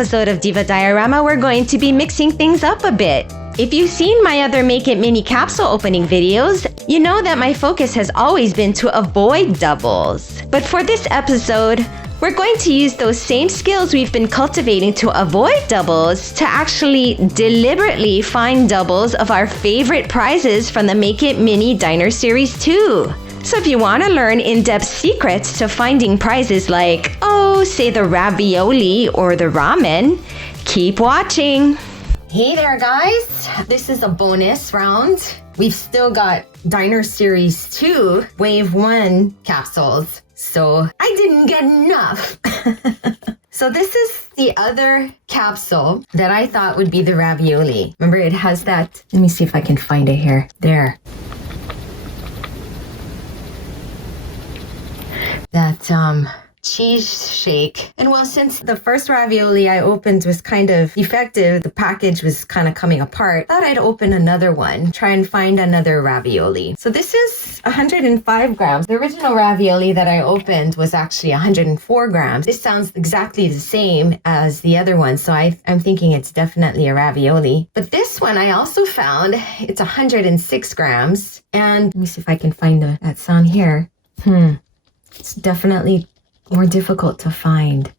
episode of Diva Diorama, we're going to be mixing things up a bit. If you've seen my other Make It Mini capsule opening videos, you know that my focus has always been to avoid doubles. But for this episode, we're going to use those same skills we've been cultivating to avoid doubles to actually deliberately find doubles of our favorite prizes from the Make It Mini Diner Series 2. So if you want to learn in-depth secrets to finding prizes like, say the ravioli or the ramen, keep watching. Hey there guys, this is a bonus round. We've still got Diner Series 2 Wave 1 capsules, so I didn't get enough. So this is the other capsule that I thought would be the ravioli. Remember, it has that, let me see if I can find it here. There. That cheese shake. And well, since the first ravioli I opened was kind of defective, the package was kind of coming apart, thought I'd open another one, try and find another ravioli. So this is 105 grams. The original ravioli that I opened was actually 104 grams. This sounds exactly the same as the other one, so I'm thinking it's definitely a ravioli. But this one I also found, it's 106 grams. And let me see if I can find that sound here. It's definitely more difficult to find.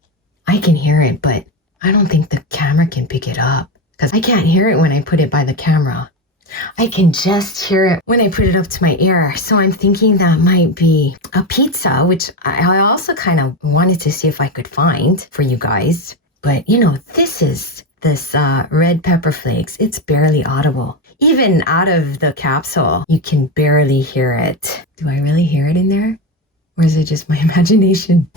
I can hear it, but I don't think the camera can pick it up because I can't hear it when I put it by the camera. I can just hear it when I put it up to my ear. So I'm thinking that might be a pizza, which I also kind of wanted to see if I could find for you guys. But you know, this red pepper flakes, it's barely audible. Even out of the capsule, you can barely hear it. Do I really hear it in there? Or is it just my imagination?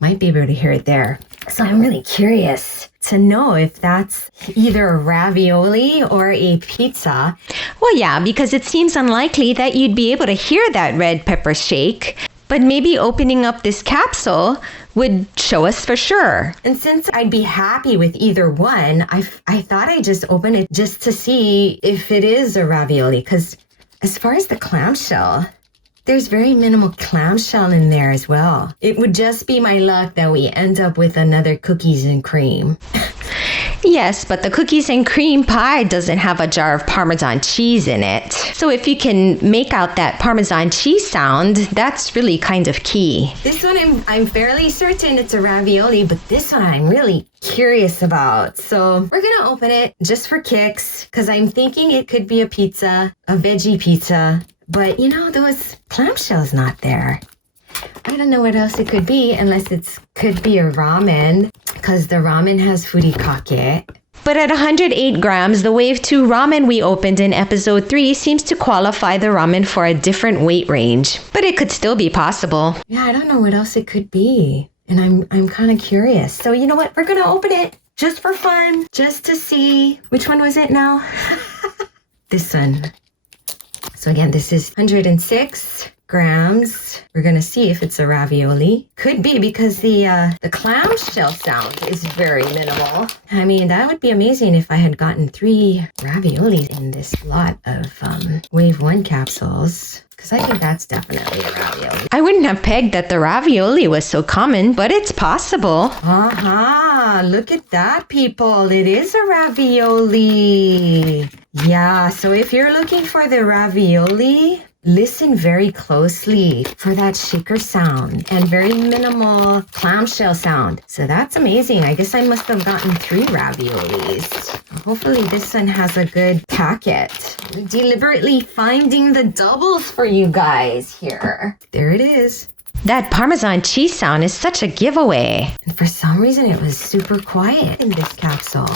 Might be able to hear it there. So I'm really curious to know if that's either a ravioli or a pizza. Well, yeah, because it seems unlikely that you'd be able to hear that red pepper shake. But maybe opening up this capsule would show us for sure. And since I'd be happy with either one, I thought I'd just open it just to see if it is a ravioli. Because as far as the clamshell, there's very minimal clamshell in there as well. It would just be my luck that we end up with another cookies and cream. Yes, but the cookies and cream pie doesn't have a jar of Parmesan cheese in it. So if you can make out that Parmesan cheese sound, that's really kind of key. This one I'm fairly certain it's a ravioli, but this one I'm really curious about. So we're gonna open it just for kicks, because I'm thinking it could be a pizza, a veggie pizza. But you know, those clamshells not there. I don't know what else it could be, unless it could be a ramen, because the ramen has furikake. But at 108 grams, the Wave 2 ramen we opened in episode 3 seems to qualify the ramen for a different weight range. But it could still be possible. Yeah, I don't know what else it could be. And I'm kind of curious. So you know what? We're going to open it just for fun, just to see. Which one was it now? This one. So again, this is 106 grams. We're gonna see if it's a ravioli. Could be, because the clamshell sound is very minimal. I mean, that would be amazing if I had gotten 3 raviolis in this lot of Wave 1 capsules. Because I think that's definitely a ravioli. I wouldn't have pegged that the ravioli was so common, but it's possible. Look at that, people. It is a ravioli. Yeah, so if you're looking for the ravioli, listen very closely for that shaker sound and very minimal clamshell sound. So that's amazing. I guess I must have gotten 3 raviolis. Hopefully this one has a good packet. Deliberately finding the doubles for you guys here. There it is. That Parmesan cheese sound is such a giveaway. And for some reason, it was super quiet in this capsule.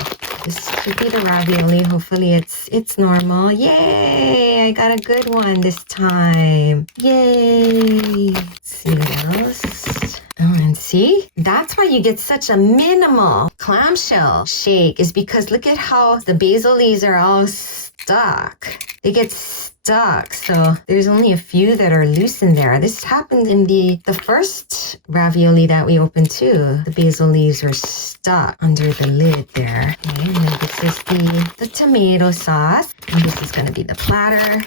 This should be the ravioli. Hopefully it's normal. Yay! I got a good one this time. Yay! Let's see what else. Oh, and see? That's why you get such a minimal clamshell shake, is because look at how the basil leaves are all stuck. They get stuck, so there's only a few that are loose in there. This happened in the first ravioli that we opened too. The basil leaves were stuck under the lid there. Okay, and then this is the tomato sauce. And this is going to be the platter.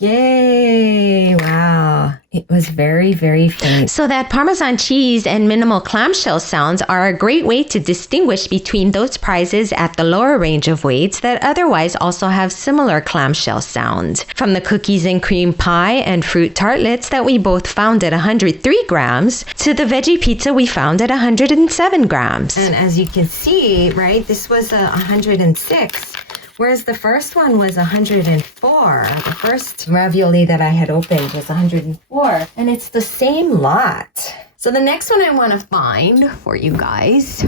Yay! Wow. It was very, very faint. So that Parmesan cheese and minimal clamshell sounds are a great way to distinguish between those prizes at the lower range of weights that otherwise also have similar clamshell sounds. From the cookies and cream pie and fruit tartlets that we both found at 103 grams to the veggie pizza we found at 107 grams. And as you can see, right, this was 106. Whereas the first one was 104. The first ravioli that I had opened was 104. And it's the same lot. So the next one I want to find for you guys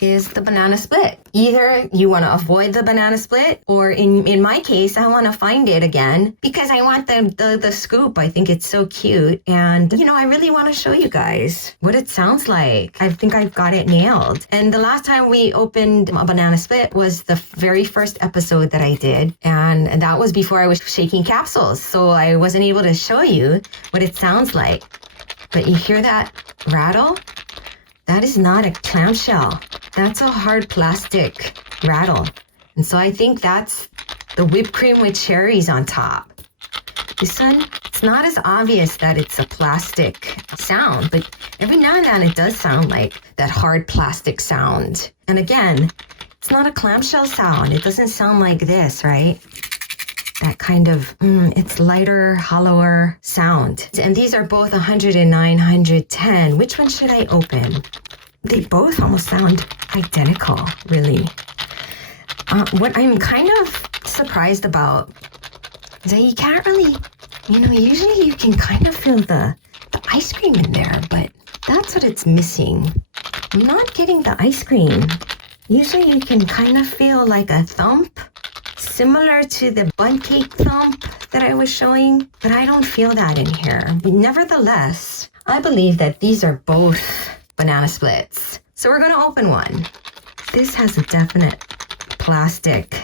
is the banana split. Either you want to avoid the banana split, or in my case, I want to find it again because I want the scoop. I think it's so cute. And, you know, I really want to show you guys what it sounds like. I think I've got it nailed. And the last time we opened a banana split was the very first episode that I did. And that was before I was shaking capsules. So I wasn't able to show you what it sounds like. But you hear that rattle? That is not a clamshell. That's a hard plastic rattle. And so I think that's the whipped cream with cherries on top. This one, it's not as obvious that it's a plastic sound, but every now and then it does sound like that hard plastic sound. And again, it's not a clamshell sound. It doesn't sound like this, right? That kind of, it's lighter, hollower sound. And these are both 109, 110. Which one should I open? They both almost sound identical, really. What I'm kind of surprised about is that you can't really, you know, usually you can kind of feel the ice cream in there, but that's what it's missing. I'm not getting the ice cream. Usually you can kind of feel like a thump, similar to the bun cake thump that I was showing, but I don't feel that in here. Nevertheless, I believe that these are both banana splits. So we're going to open one. This has a definite plastic.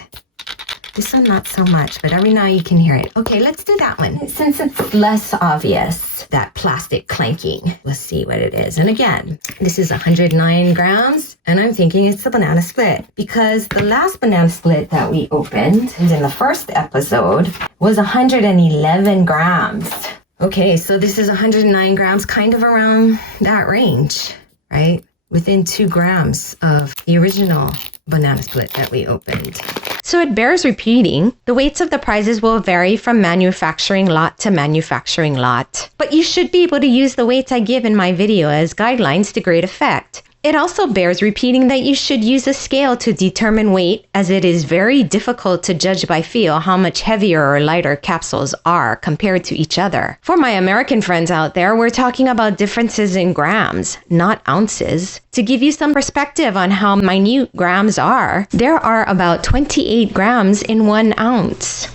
This one not so much, but every now you can hear it. Okay, let's do that one. Since it's less obvious, that plastic clanking. Let's see what it is. And again, this is 109 grams, and I'm thinking it's the banana split because the last banana split that we opened in the first episode was 111 grams. Okay, so this is 109 grams, kind of around that range, right? Within 2 grams of the original banana split that we opened. So it bears repeating, the weights of the prizes will vary from manufacturing lot to manufacturing lot. But you should be able to use the weights I give in my video as guidelines to great effect. It also bears repeating that you should use a scale to determine weight, as it is very difficult to judge by feel how much heavier or lighter capsules are compared to each other. For my American friends out there, we're talking about differences in grams, not ounces. To give you some perspective on how minute grams are, there are about 28 grams in 1 ounce.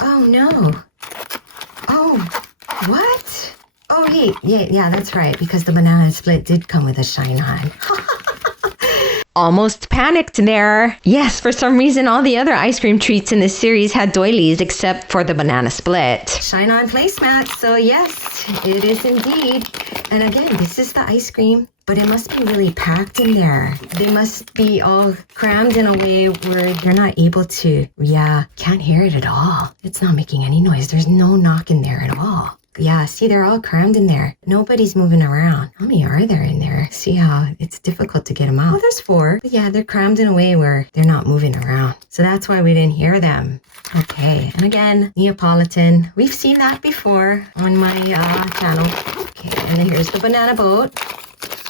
Oh no. Oh, what? Oh, hey, yeah, that's right, because the banana split did come with a shine on. Almost panicked there. Yes, for some reason, all the other ice cream treats in this series had doilies except for the banana split. Shine on placemat, so yes, it is indeed. And again, this is the ice cream, but it must be really packed in there. They must be all crammed in a way where you're not able to, can't hear it at all. It's not making any noise. There's no knock in there at all. Yeah, see, they're all crammed in there. Nobody's moving around. How many are there in there? See how it's difficult to get them out? Oh, there's 4. But yeah, they're crammed in a way where they're not moving around. So that's why we didn't hear them. Okay, and again, Neapolitan. We've seen that before on my channel. Okay, and here's the banana boat.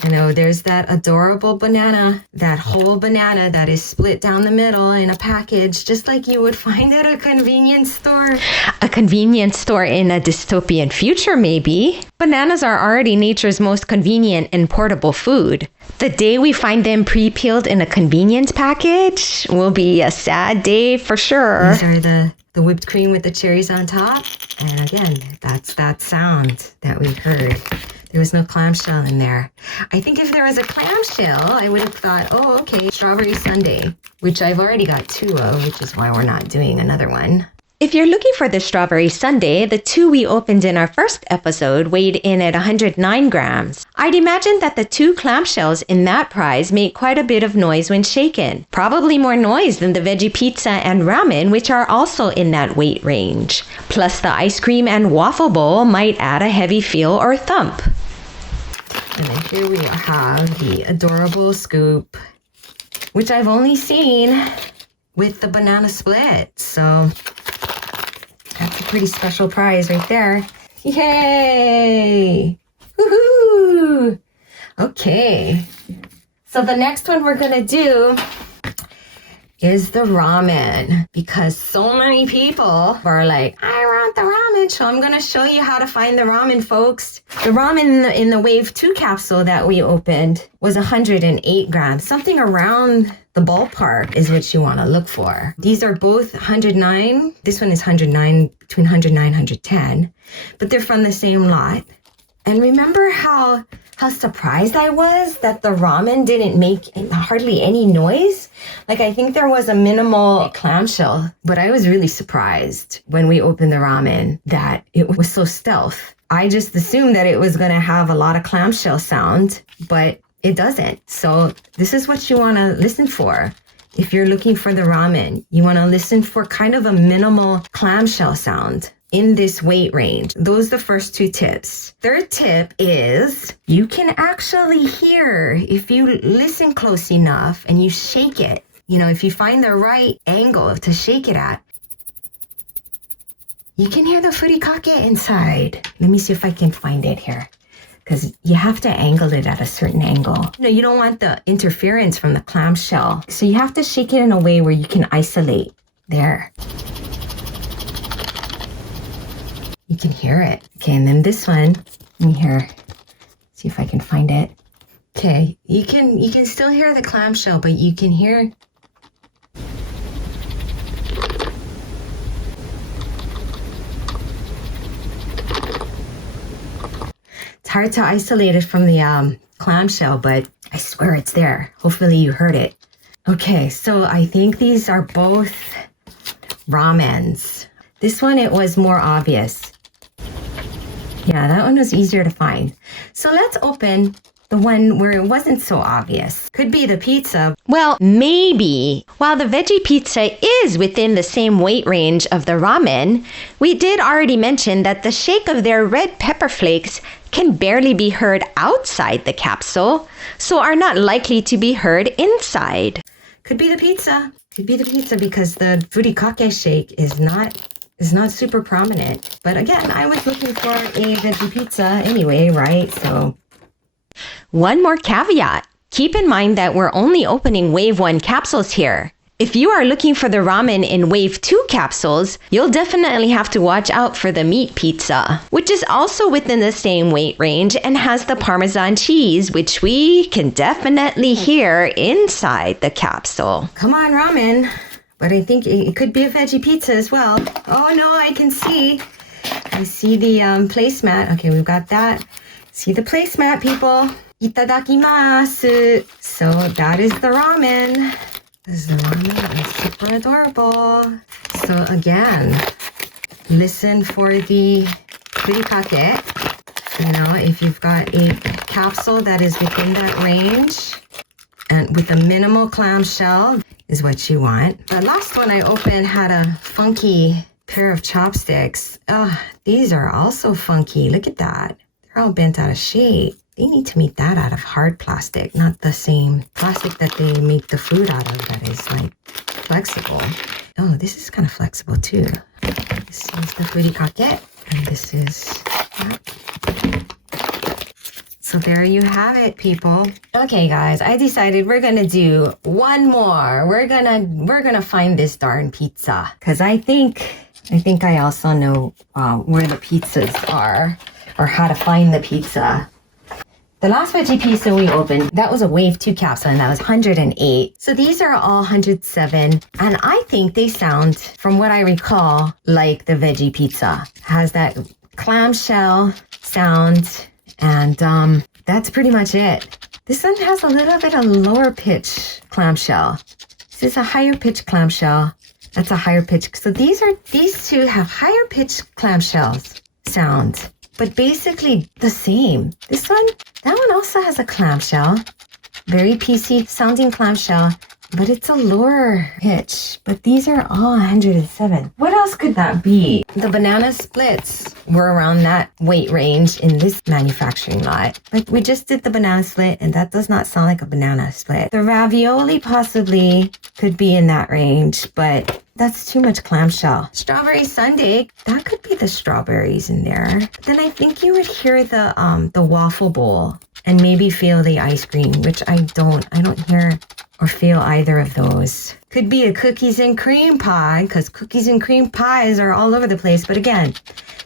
You know, there's that adorable banana, that whole banana that is split down the middle in a package, just like you would find at a convenience store. A convenience store in a dystopian future, maybe. Bananas are already nature's most convenient and portable food. The day we find them pre-peeled in a convenience package will be a sad day for sure. These are the whipped cream with the cherries on top. And again, that's that sound that we heard. There was no clamshell in there. I think if there was a clamshell, I would have thought, oh, okay, strawberry sundae, which I've already got 2 of, which is why we're not doing another one. If you're looking for the strawberry sundae, the two we opened in our first episode weighed in at 109 grams. I'd imagine that the two clamshells in that prize make quite a bit of noise when shaken. Probably more noise than the veggie pizza and ramen, which are also in that weight range. Plus, the ice cream and waffle bowl might add a heavy feel or thump. And then here we have the adorable scoop, which I've only seen with the banana split. So that's a pretty special prize right there. Yay! Woohoo! Okay. So the next one we're gonna do is the ramen, because so many people are like, I want the ramen. So I'm gonna show you how to find the ramen, folks. The ramen in the Wave 2 capsule that we opened was 108 grams. Something around the ballpark is what you wanna look for. These are both 109. This one is 109, between 109 and 110, but they're from the same lot. And remember how surprised I was that the ramen didn't make hardly any noise? Like, I think there was a minimal clamshell, but I was really surprised when we opened the ramen that it was so stealth. I just assumed that it was going to have a lot of clamshell sound, but it doesn't. So this is what you want to listen for. If you're looking for the ramen, you want to listen for kind of a minimal clamshell sound in this weight range. Those are the first two tips. Third tip is you can actually hear, if you listen close enough and you shake it, if you find the right angle to shake it at, you can hear the furikake inside. Let me see if I can find it here, because you have to angle it at a certain angle. You don't want the interference from the clamshell. So you have to shake it in a way where you can isolate. There. You can hear it. Okay, and then this one, let me hear, see if I can find it. Okay, you can still hear the clamshell, but you can hear. It's hard to isolate it from the clamshell, but I swear it's there. Hopefully you heard it. Okay, so I think these are both ramens. This one, it was more obvious. Yeah, that one was easier to find. So let's open the one where it wasn't so obvious. Could be the pizza. Well, maybe. While the veggie pizza is within the same weight range of the ramen, we did already mention that the shake of their red pepper flakes can barely be heard outside the capsule, so are not likely to be heard inside. Could be the pizza. Could be the pizza because the furikake shake is not super prominent. But again, I was looking for a veggie pizza anyway, right? So one more caveat. Keep in mind that we're only opening Wave 1 capsules here. If you are looking for the ramen in Wave 2 capsules, you'll definitely have to watch out for the meat pizza, which is also within the same weight range and has the Parmesan cheese, which we can definitely hear inside the capsule. Come on, ramen. But I think it could be a veggie pizza as well. Oh no, I can see. I see the placemat. Okay, we've got that. See the placemat, people. Itadakimasu. So that is the ramen. This is the ramen. It's super adorable. So again, listen for the furikake. If you've got a capsule that is within that range and with a minimal clamshell is what you want. The last one I opened had a funky pair of chopsticks. Oh, these are also funky. Look at that. They're all bent out of shape. They need to make that out of hard plastic, not the same plastic that they make the food out of that is like flexible. Oh, this is kind of flexible too. This is the furikake, and this is that. So there you have it, people. Okay, guys, I decided we're gonna do one more. We're gonna find this darn pizza, because I think I also know where the pizzas are, or how to find the pizza. The last veggie pizza we opened, that was a Wave 2 capsule, and that was 108. So these are all 107, and I think they sound, from what I recall, like the veggie pizza. Has that clamshell sound, and that's pretty much it. This one has a little bit of lower pitch clamshell. This is a higher pitch clamshell. That's a higher pitch. So these two have higher pitched clamshells sound, but basically the same. This one, that one also has a clamshell. Very PC sounding clamshell, but it's a lower pitch. But these are all 107. What else could that be? The banana splits were around that weight range in this manufacturing lot. Like we just did the banana split and that does not sound like a banana split. The ravioli possibly could be in that range, but that's too much clamshell. Strawberry sundae, that could be the strawberries in there. But then I think you would hear the waffle bowl and maybe feel the ice cream, which I don't hear or feel either of those. Could be a cookies and cream pie, because cookies and cream pies are all over the place. But again,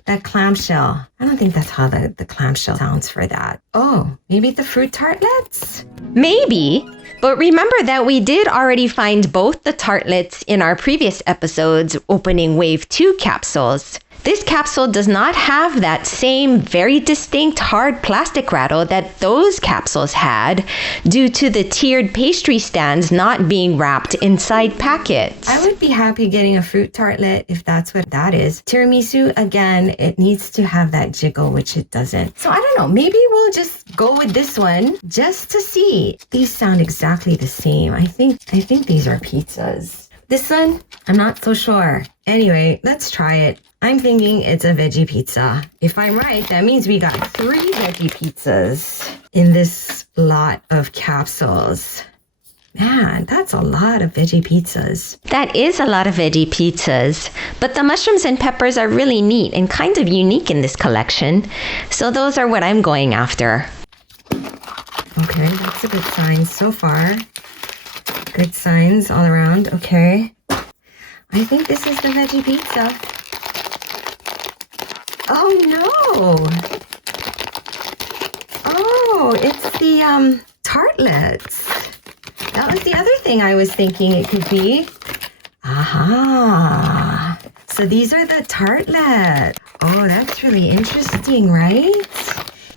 that clamshell, I don't think that's how the clamshell sounds for that. Oh, maybe the fruit tartlets? Maybe, but remember that we did already find both the tartlets in our previous episodes opening Wave 2 capsules. This capsule does not have that same very distinct hard plastic rattle that those capsules had due to the tiered pastry stands not being wrapped inside packets. I would be happy getting a fruit tartlet if that's what that is. Tiramisu, again, it needs to have that jiggle, which it doesn't. So I don't know, maybe we'll just go with this one just to see. These sound exactly the same. I think these are pizzas. This one, I'm not so sure. Anyway, let's try it. I'm thinking it's a veggie pizza. If I'm right, that means we got 3 veggie pizzas in this lot of capsules. Man, that's a lot of veggie pizzas. That is a lot of veggie pizzas, but the mushrooms and peppers are really neat and kind of unique in this collection. So those are what I'm going after. Okay, that's a good sign so far. Good signs all around. Okay. I think this is the veggie pizza. Oh no! Oh, it's the tartlets. That was the other thing I was thinking it could be. Aha! So these are the tartlets. Oh, that's really interesting, right?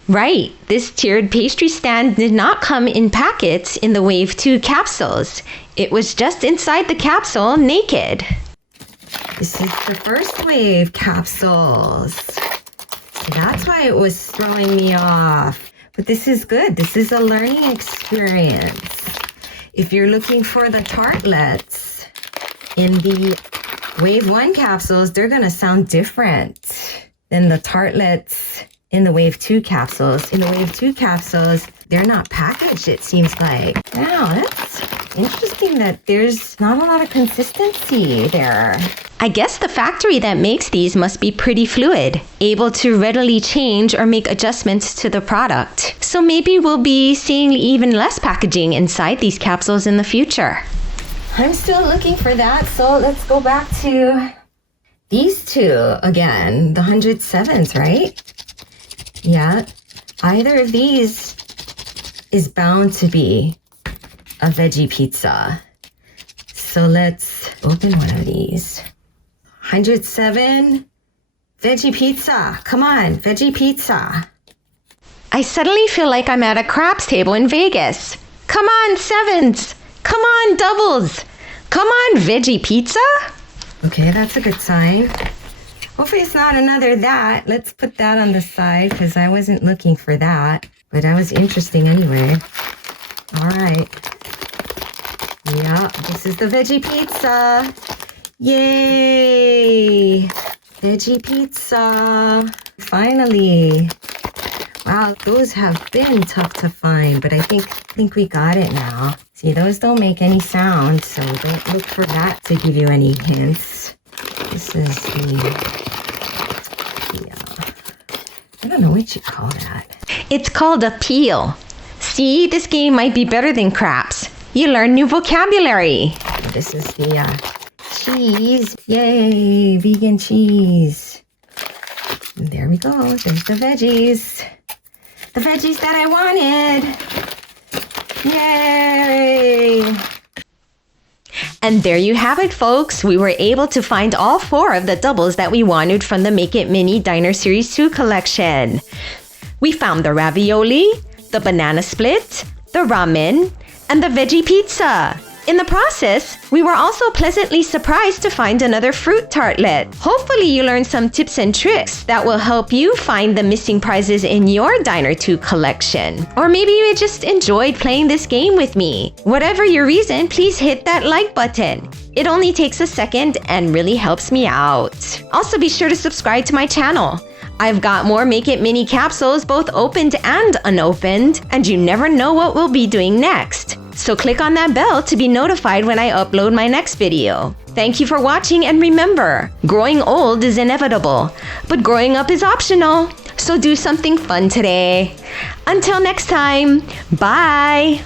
Right. This tiered pastry stand did not come in packets in the Wave 2 capsules. It was just inside the capsule naked. This is the first wave capsules. So that's why it was throwing me off. But this is good. This is a learning experience. If you're looking for the tartlets in the Wave 1 capsules, they're going to sound different than the tartlets in the Wave 2 capsules. In the Wave 2 capsules, they're not packaged, it seems like. Wow, that's interesting that there's not a lot of consistency there. I guess the factory that makes these must be pretty fluid, able to readily change or make adjustments to the product. So maybe we'll be seeing even less packaging inside these capsules in the future. I'm still looking for that, so let's go back to these two again, the 107s, right? Yeah, either of these is bound to be a veggie pizza. So let's open one of these. 107 veggie pizza. Come on, veggie pizza. I suddenly feel like I'm at a craps table in Vegas. Come on, sevens. Come on, doubles. Come on, veggie pizza. Okay, that's a good sign. Hopefully it's not another that. Let's put that on the side because I wasn't looking for that. But that was interesting anyway. All right. Yeah, this is the veggie pizza. Yay! Veggie pizza. Finally. Wow, those have been tough to find, but I think we got it now. See, those don't make any sound, so don't look for that to give you any hints. This is I don't know what you call that. It's called a peel. See, this game might be better than craps. You learn new vocabulary. This is the cheese. Yay, vegan cheese. And there we go. There's the veggies. The veggies that I wanted. Yay! And there you have it, folks. We were able to find all 4 of the doubles that we wanted from the Make It Mini Diner Series 2 collection. We found the ravioli, the banana split, the ramen, and the veggie pizza. In the process, we were also pleasantly surprised to find another fruit tartlet. Hopefully you learned some tips and tricks that will help you find the missing prizes in your Diner 2 collection. Or maybe you just enjoyed playing this game with me. Whatever your reason, please hit that like button. It only takes a second and really helps me out. Also be sure to subscribe to my channel. I've got more Make It Mini capsules, both opened and unopened, and you never know what we'll be doing next. So click on that bell to be notified when I upload my next video. Thank you for watching, and remember, growing old is inevitable, but growing up is optional. So do something fun today. Until next time, bye!